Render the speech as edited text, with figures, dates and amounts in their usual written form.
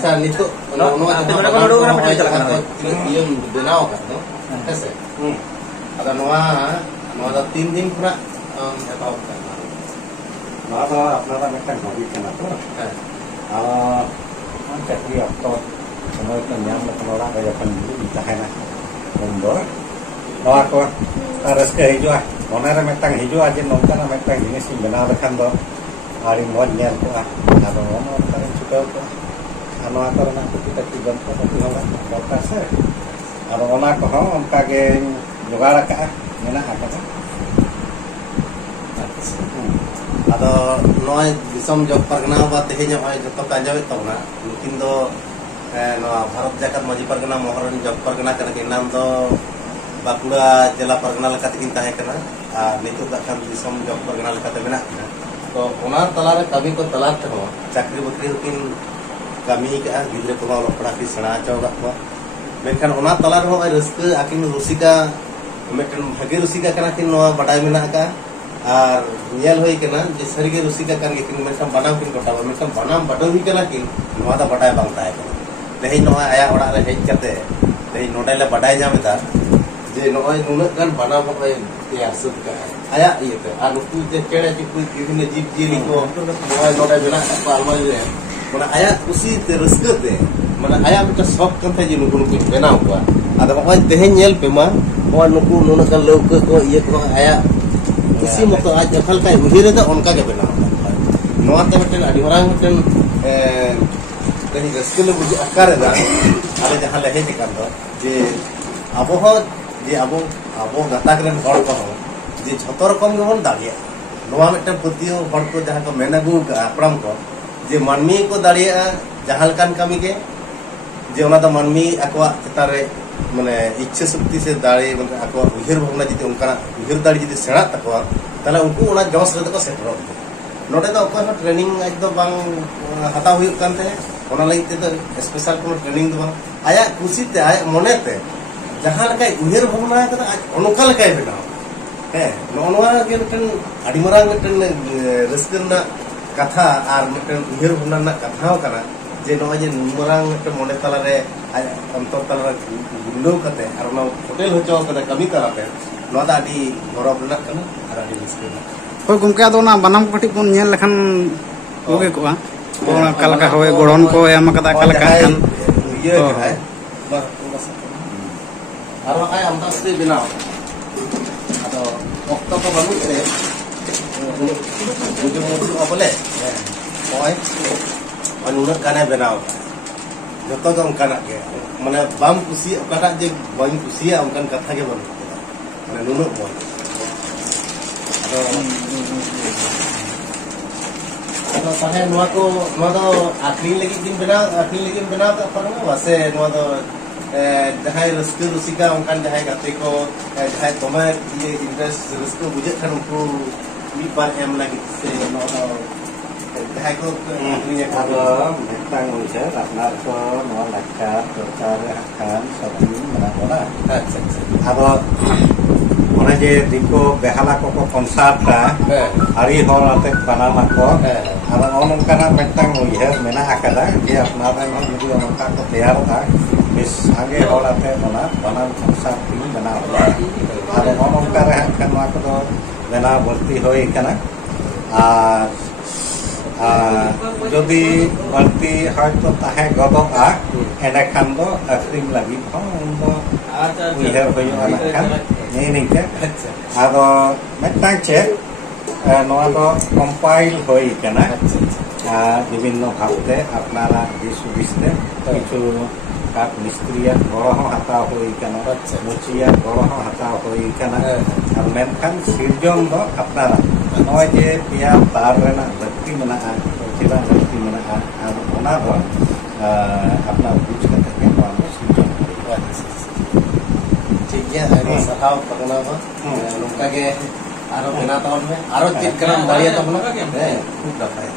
अच्छा नितो नोआ इयम बनाव का नो हेसे अदा नोआ नोआ दा 3 दिन खुना एताव का नोआ दा अपना मिटन हबी कना तो चाकरी अक्तो समय को ᱧᱟᱢ ᱞᱮᱠᱷᱟᱱ ᱚᱲᱟᱜ ᱨᱮ ᱡᱚᱠᱷᱚᱱ ᱛᱟᱦᱮᱱᱟ ᱩᱱ ᱫᱚ ᱱᱚᱣᱟ ᱠᱚ ᱨᱟᱹᱥᱠᱟᱹ ᱦᱤᱡᱩᱜᱼᱟ ᱢᱚᱱᱮᱨᱮ ᱢᱤᱫᱴᱟᱝ ᱦᱤᱡᱩᱜᱼᱟ ᱡᱮ ᱱᱚᱝᱠᱟᱱᱟᱜ ᱢᱤᱫᱴᱟᱝ ᱡᱤᱱᱤᱥ ᱤᱧ ᱵᱮᱱᱟᱣ ᱞᱮᱠᱷᱟᱱ ᱫᱚ ᱟᱹᱰᱤ ᱢᱚᱡᱽ ᱧᱮᱞ ᱠᱚᱜᱼᱟ ᱟᱫᱚ ᱚᱱᱟ ᱚᱱᱠᱟᱨᱮ ᱪᱷᱩᱴᱟᱹᱣ ᱠᱚᱜᱼᱟ ᱟᱨ ᱱᱚᱣᱟ ᱠᱚᱨᱮᱱᱟᱜ ᱴᱩᱠᱤ ᱡᱚᱱᱛᱨᱚᱯᱟᱹᱛᱤ ᱦᱚᱸ ᱫᱚᱨᱠᱟর ᱥᱮ ᱟᱫᱚ ᱚᱱᱟ ᱠᱚᱦᱚᱸ ᱚᱱᱠᱟᱜᱮ ᱡᱚᱜᱟᱲ ᱟᱠᱟᱜᱼᱟ ᱢᱮᱱᱟᱜ ᱟᱠᱟᱫᱟ ᱟᱫᱚ ᱱᱚᱜᱼᱚᱭ ᱫᱤᱥᱚᱢ ᱡᱚᱜᱽ ᱯᱟᱨᱜᱟᱱᱟ ᱵᱟ ᱛᱮᱦᱮᱧ ᱱᱚᱜᱼᱚᱭ ᱡᱚᱛᱚ ᱯᱮ ᱟᱸᱡᱚᱢᱮᱫ ᱛᱟᱵᱚᱱᱟ ᱱᱩᱠᱤᱱ ᱫᱚ ᱱᱚᱣᱟ ᱵᱷᱟᱨᱚᱛ ᱡᱟᱠᱟᱛ ᱢᱟᱹᱡᱷᱤ ᱯᱟᱨᱜᱟᱱᱟ ᱢᱚᱦᱚᱨ ᱡᱚᱜᱽ ᱯᱟᱨᱜᱟᱱᱟ ᱠᱟᱱᱟ ᱠᱤᱱ ᱱᱟᱢ ᱫᱚ ᱵᱟᱸᱠᱩᱲᱟ ᱡᱮᱞᱟ ᱯᱟᱨᱜᱟᱱᱟ ᱞᱮᱠᱟᱛᱮ ᱠᱤᱱ ᱛᱟᱦᱮᱸ ᱠᱟᱱᱟ ᱟᱨ ᱱᱤᱛᱚᱜ ᱫᱚ ᱠᱷᱟᱱ ᱫᱤᱥᱚᱢ ᱡᱚᱜᱽ ᱯᱟᱨᱜᱟᱱᱟ ᱞᱮᱠᱟᱛᱮ ᱢᱮᱱᱟᱜ ᱠᱤᱱᱟ तो तलारे कमी को तलार तेहो चाकरी बाकरी किन कमी का गिद्रे को ऑल पढ़ा की सेना चावगा को मेनखान ओना तलार हो रस्क आकिन रुसिका मेटन भागे रुसिका कना किन नोआ बडाय मेना का आर नियल होई कना जे सरीगे रुसिका कान किन मेनखान बनाम किन कोटा मेनखान बनाम बडो ही कना किन नोआ दा बडाय बांग ताय कना लेहि नोआ आया ओडा रे हेज कते लेहि नोडा ले बडाय जामेता जे नोय नुनक गान बनाम को तैयार सुद का आया ये पे आ नुकु जे चेड़े चिकु विभिन्न जीव जीली को नोय नोडा बेना को अलमारी रे माने आया खुशी ते रस्क ते माने आया मिटा शौक कंथे जे नुकु नुकु बेनाव को आदा होय तेहेन नेल पे मा होय नुकु नुनक लौक को ये को आया खुशी मत आज जखल का उहिरे दा उनका के बेनाव नोआ ते मिटन अडी मरांग मिटन कहीं रस्क ले बुझ आकार दा आले जहां लहे जे कर दो जे अबो हो जे अबो गताक रन हड़ को जे झतो रकम गेबन दाड़िया नोआ मिटन पतियो हड़ को जहां को मेनागु अपराम को जे मानमी को दाड़िया जहां लकान कमी के जे ओना द मानमी अकवा चतारे माने इच्छा शक्ति से दाड़े माने अकवा उहिर भावना जति उनका उहिर दाड़ी जति सेणा तकवा तले उनको ओना जॉस रे को सेटरो नोडे द ओका ट्रेनिंग आज द बांग हता हुई कानते ओना लई ते द स्पेशल को ट्रेनिंग द बांग आया खुशी ते आय मने ते जहां लका उहिर भावना का ओनका लका बेना है नोनवा के मिटन अडी मरांग मिटन रस्कना कथा आर मिटन उहिर भावना ना कथा कना जे नो जे नुमरांग मिटन मोने तला रे अंतर तला गुंडो कते आर नो होटल होचो कते कमी कराते नो दा अडी गौरव ना कना आर अडी रस्कना होय गुमके दो ना बनाम कटी पुन नेल लखन ओगे कोआ कोना कलका होय गोड़न को एम कदा कलका खान ये है आरो आय आमदा से बिनाव आदो ऑक्टो को बनु से बुजु मुजु अबले होय अनुना काने बिनाव जतो तो उनकाना के माने बाम खुशी ओकाटा जे बाम खुशी उनकान कथा के बनु माने नुनो बोल आदो ताहे नोआ दो आखरी लगी दिन बिना का परम वासे नोआ दो जहां रस्क रुसिका उनकान जहां गाते को जहां तोमे ये इंटरेस्ट रस्क बुझे खान उनको मी बार एम लगी से नो जहां को आदो मिटang उसे अपनार को नो लक्का प्रचार आखान सबनी मना बोला आदो ओना जे दिको बेहाला को कॉन्सर्ट का हरी होर आते बनामा को आदो ओनकाना मिटang उइहर मेना आकादा जे अपनार में जुदी ओनका को तैयार था इस आगे और आते मना बनाम कॉन्सर्ट की बना हुआ आदो ओनका रे कनवा को मेना भर्ती होई कना जदि भर्ती हयतो ताहे गदोआ एने खान दो अखरिम लगी उनको उइहर होयो खान निके आदो मिटang चे नोआ दो कंपाइल होई कना विभिन्न भावते अपनारा दिसुदिसते किछु काट मिस्त्रिया गड़ो हताव होई कना मुचिया गड़ो हताव होई कना और मेनखान सिरजन दो अपनारा नोय जे पिया तार रेना लक्ति मना चिरा लक्ति मना और ओना दो अपना बुझ कते के नोआ दो सिरजन ठीक है आरो सहाव पगना बा नोका के आरो बिना तौर में आरो चित करन दाड़िया तबना खूब रखा है